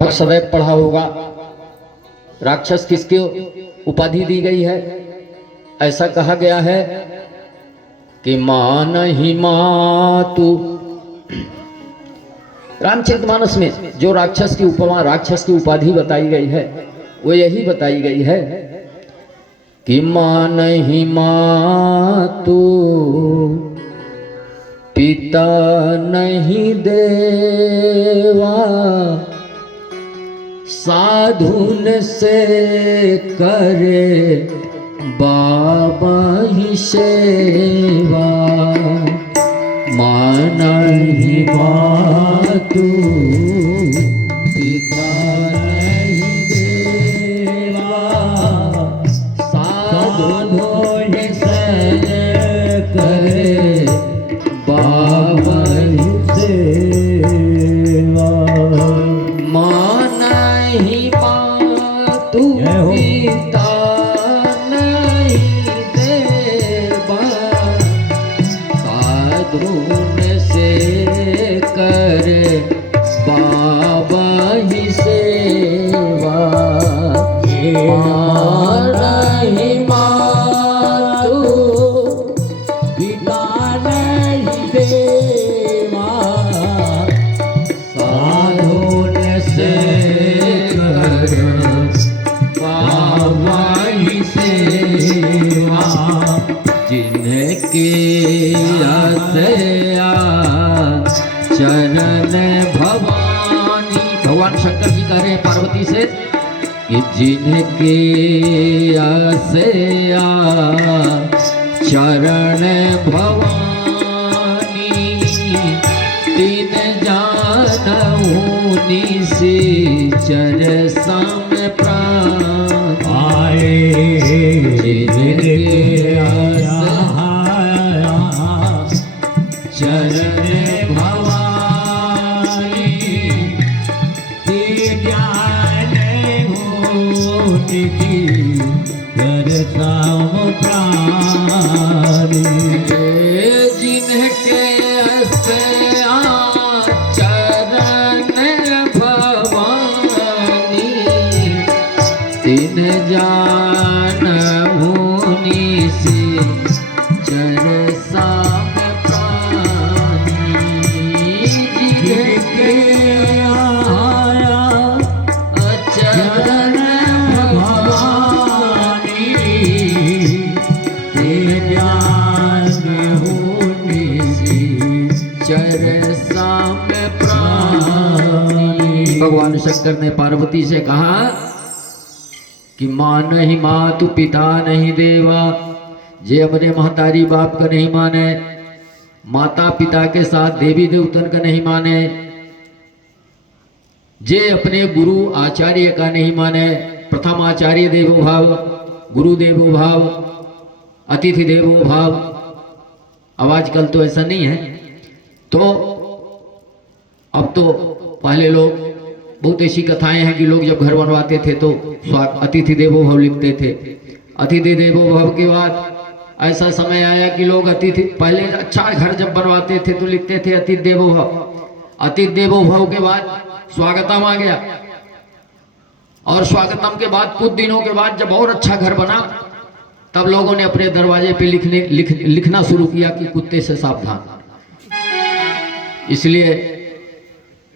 सदैव पढ़ा होगा। राक्षस किसके उपाधि दी गई है? ऐसा कहा गया है कि मान ही मातु। रामचरितमानस में जो राक्षस की उपमा, राक्षस की उपाधि बताई गई है वो यही बताई गई है कि मान ही मातु, पिता नहीं देवा, साधुन से करे बाबा ही सेवा। मान ही मातु, पिता नहीं देवा, साधुन से करे बाबा ही सेवा। मान ही मातु, पिता नहीं देवा, साधुन से करे बाबा ही सेवा। मान ही मातु, पिता नहीं देवा, साधुन से करे बाबा ही सेवा। जिनके आसया चरण भवानी, भगवान शंकर जी कह रहे हैं पार्वती से कि जिनके आसया चरण भवानी, तीन जानऊ निश्चर सम प्राण आए। जिनके चरण भवानी, तीन जानऊ निश्चर सम प्राण। जिनके तीन जानऊ निश्चर सम प्राणी। जिनके आया चरण भवानी, तीन जानऊ निश्चर सम प्राणी। भगवान शंकर ने पार्वती से कहा कि मान ही मातु, पिता नहीं देवा। जे अपने महतारी बाप का नहीं माने, माता पिता के साथ देवी देवतन का नहीं माने, जे अपने गुरु आचार्य का नहीं माने, प्रथम आचार्य देवो भाव, गुरु देवो भाव, अतिथि देवो भाव। अब आजकल तो ऐसा नहीं है। तो अब तो पहले लोग बहुत ऐसी कथाएं हैं कि लोग जब घर बनवाते थे तो अतिथि देवो भव लिखते थे। अतिथि देवो भव के बाद ऐसा समय आया कि लोग अतिथि, पहले अच्छा घर जब बनवाते थे तो लिखते थे अतिथि देवो भव। अतिथि देवो भव के बाद स्वागतम आ गया, और स्वागतम के बाद कुछ दिनों के बाद जब और अच्छा घर बना तब लोगों ने अपने दरवाजे पे लिखना शुरू किया कि कुत्ते से सावधान। इसलिए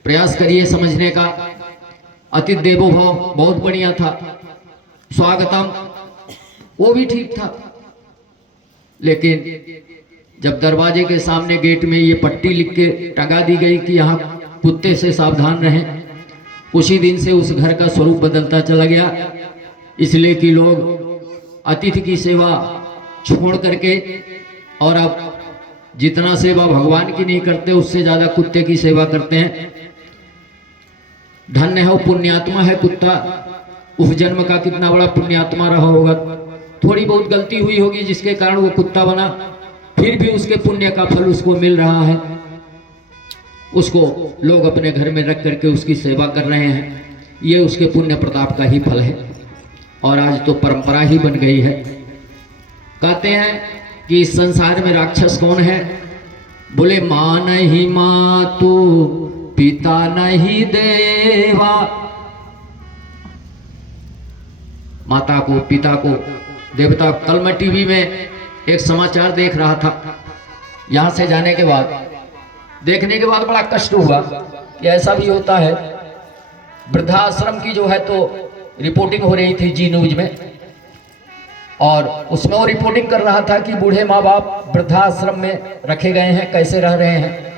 प्रयास करिए समझने का। अतिथि देवो भव बहुत बढ़िया था, स्वागतम वो भी ठीक था, लेकिन जब दरवाजे के सामने गेट में ये पट्टी लिख के टंगा दी गई कि यहाँ कुत्ते से सावधान रहें, उसी दिन से उस घर का स्वरूप बदलता चला गया। इसलिए कि लोग अतिथि की सेवा छोड़ करके और अब जितना सेवा भगवान की नहीं करते उससे ज्यादा कुत्ते की सेवा करते हैं। धन्य है वो पुण्यात्मा है कुत्ता, उस जन्म का कितना बड़ा पुण्यात्मा रहा होगा। थोड़ी बहुत गलती हुई होगी जिसके कारण वो कुत्ता बना, फिर भी उसके पुण्य का फल उसको मिल रहा है। उसको लोग अपने घर में रख करके उसकी सेवा कर रहे हैं, ये उसके पुण्य प्रताप का ही फल है। और आज तो परंपरा ही बन गई है। कहते हैं कि इस संसार में राक्षस कौन है? बोले मान ही मातु पिता नहीं देवा, माता को, पिता को देवता। कल मैं टीवी में एक समाचार देख रहा था, यहां से जाने के बाद, देखने के बाद बड़ा कष्ट हुआ कि ऐसा भी होता है। वृद्धाश्रम की जो है तो रिपोर्टिंग हो रही थी जी न्यूज में, और उसमें वो रिपोर्टिंग कर रहा था कि बूढ़े माँ बाप वृद्धाश्रम में रखे गए हैं, कैसे रह रहे हैं,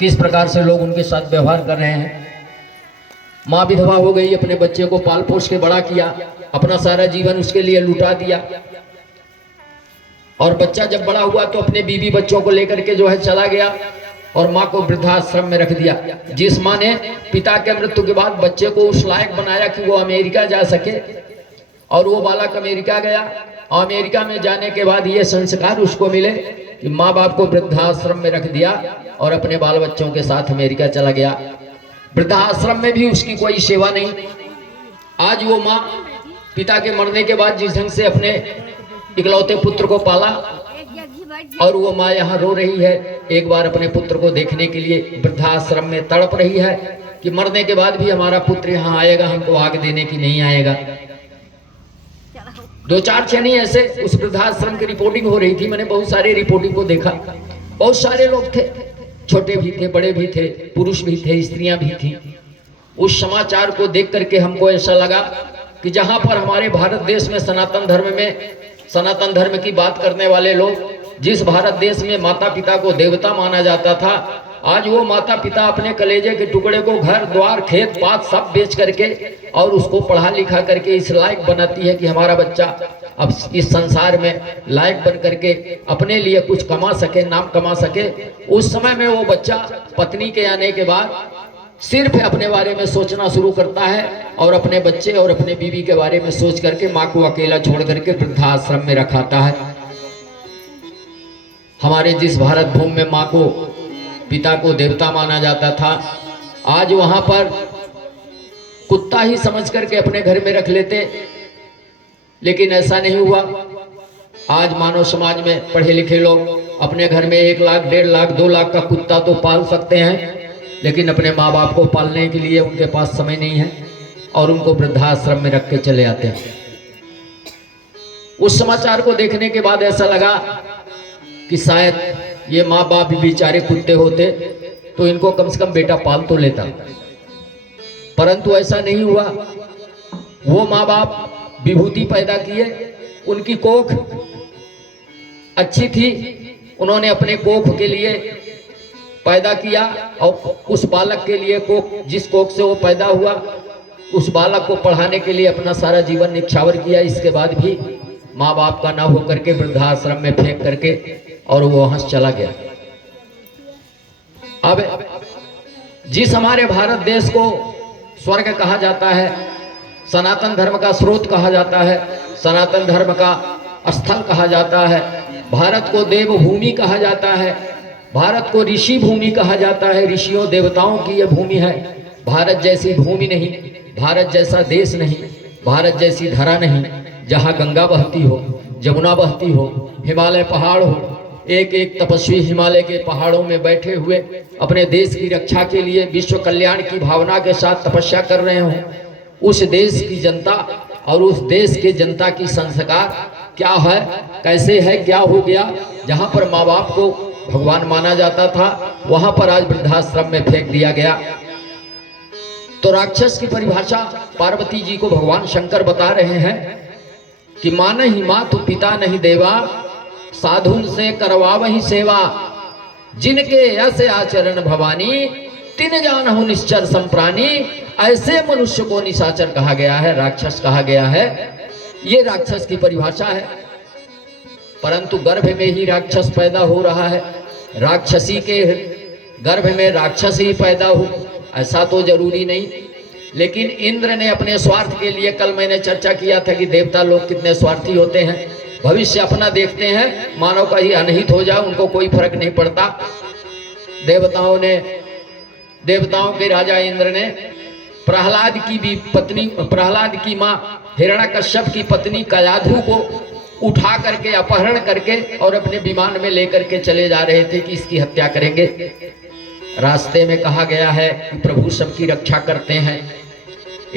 किस प्रकार से लोग उनके साथ व्यवहार कर रहे हैं। माँ विधवा हो गई, अपने बच्चे को पाल पोस के बड़ा किया, अपना सारा जीवन उसके लिए लुटा दिया, और बच्चा जब बड़ा हुआ तो अपने बीवी बच्चों को लेकर के जो है चला गया और माँ को वृद्धाश्रम में रख दिया। जिस माँ ने पिता के मृत्यु के बाद बच्चे को उस लायक बनाया कि वो अमेरिका जा सके, और वो बालक अमेरिका गया, और अमेरिका में जाने के बाद ये संस्कार उसको मिले कि माँ बाप को वृद्धाश्रम में रख दिया और अपने बाल बच्चों के साथ अमेरिका चला गया। वृद्धाश्रम में भी उसकी कोई सेवा नहीं। आज वो माँ पिता के मरने के बाद जिस ढंग से अपने इकलौते पुत्र को पाला, और वो माँ यहाँ रो रही है एक बार अपने पुत्र को देखने के लिए, वृद्धाश्रम में तड़प रही है कि मरने के बाद भी हमारा पुत्र यहाँ आएगा, हमको आग देने की नहीं आएगा। 2-4 छह नहीं ऐसे उस वृद्धाश्रम की रिपोर्टिंग हो रही थी। मैंने बहुत सारे रिपोर्टिंग को देखा, बहुत सारे लोग थे, छोटे भी थे, बड़े भी थे, पुरुष भी थे, स्त्रियां भी थी। उस समाचार को देख करके हमको ऐसा लगा कि जहां पर हमारे भारत देश में सनातन धर्म की बात करने वाले लोग, जिस भारत देश में माता पिता को देवता माना जाता था, आज वो माता पिता अपने कलेजे के टुकड़े को घर द्वार खेत पात सब बेच करके और उसको पढ़ा लिखा करके इस लायक बनाती है कि हमारा बच्चा अब इस संसार में लायक बन करके अपने लिए कुछ कमा सके, नाम कमा सके। उस समय में वो बच्चा पत्नी के आने के बाद सिर्फ अपने बारे में सोचना शुरू करता है और अपने बच्चे और अपने बीवी के बारे में सोच करके माँ को अकेला छोड़ करके वृद्धाश्रम में रखाता है। हमारे जिस भारत भूमि में माँ को, पिता को देवता माना जाता था, आज वहां पर कुत्ता ही समझ करके अपने घर में रख लेते, लेकिन ऐसा नहीं हुआ। आज मानव समाज में पढ़े लिखे लोग अपने घर में 1 लाख, 1.5 लाख, 2 लाख का कुत्ता तो पाल सकते हैं, लेकिन अपने माँ बाप को पालने के लिए उनके पास समय नहीं है और उनको वृद्धाश्रम में रख के चले आते हैं। उस समाचार को देखने के बाद ऐसा लगा कि शायद ये माँ बाप भी बेचारे कुत्ते होते तो इनको कम से कम बेटा पाल तो लेता, परंतु ऐसा नहीं हुआ। वो माँ बाप विभूति पैदा किए, उनकी कोख अच्छी थी, उन्होंने अपने कोख के लिए पैदा किया और उस बालक के लिए कोख, जिस कोख से वो पैदा हुआ, उस बालक को पढ़ाने के लिए अपना सारा जीवन निछावर किया। इसके बाद भी माँ बाप का ना होकर के वृद्धाश्रम में फेंक करके और वो वहां से चला गया। अब जिस हमारे भारत देश को स्वर्ग कहा जाता है, सनातन धर्म का स्रोत कहा जाता है, सनातन धर्म का स्थल कहा जाता है, भारत को देवभूमि कहा जाता है, भारत को ऋषि भूमि कहा जाता है, ऋषियों देवताओं की यह भूमि है। भारत जैसी भूमि नहीं, भारत जैसा देश नहीं, भारत जैसी धरा नहीं, जहाँ गंगा बहती हो, जमुना बहती हो, हिमालय पहाड़ हो, एक एक तपस्वी हिमालय के पहाड़ों में बैठे हुए अपने देश की रक्षा के लिए विश्व कल्याण की भावना के साथ तपस्या कर रहे हो। उस देश की जनता और उस देश के जनता की संस्कार क्या है, कैसे है, क्या हो गया। जहाँ पर माँ बाप को भगवान माना जाता था, वहां पर आज वृद्धाश्रम में फेंक दिया गया। तो राक्षस की परिभाषा पार्वती जी को भगवान शंकर बता रहे हैं कि मान ही मातु पिता नहीं देवा, साधुन से करवा वही सेवा, जिनके ऐसे आचरण भवानी, तिन जानहु निश्चर संप्राणी। ऐसे मनुष्य को निशाचर कहा गया है, राक्षस कहा गया है। ये राक्षस की परिभाषा है, परंतु गर्भ में ही राक्षस पैदा हो रहा है। राक्षसी के गर्भ में राक्षस ही पैदा हो ऐसा तो जरूरी नहीं, लेकिन इंद्र ने अपने स्वार्थ के लिए, कल मैंने चर्चा किया था कि देवता लोग कितने स्वार्थी होते हैं, भविष्य अपना देखते हैं, मानव का ही अनहित हो जाए उनको कोई फर्क नहीं पड़ता। देवताओं के राजा इंद्र ने प्रहलाद की भी पत्नी, प्रहलाद की माँ हिरण्यकश्यप की पत्नी कयाधु को उठा करके, अपहरण करके और अपने विमान में लेकर के चले जा रहे थे कि इसकी हत्या करेंगे। रास्ते में कहा गया है कि प्रभु सबकी रक्षा करते हैं।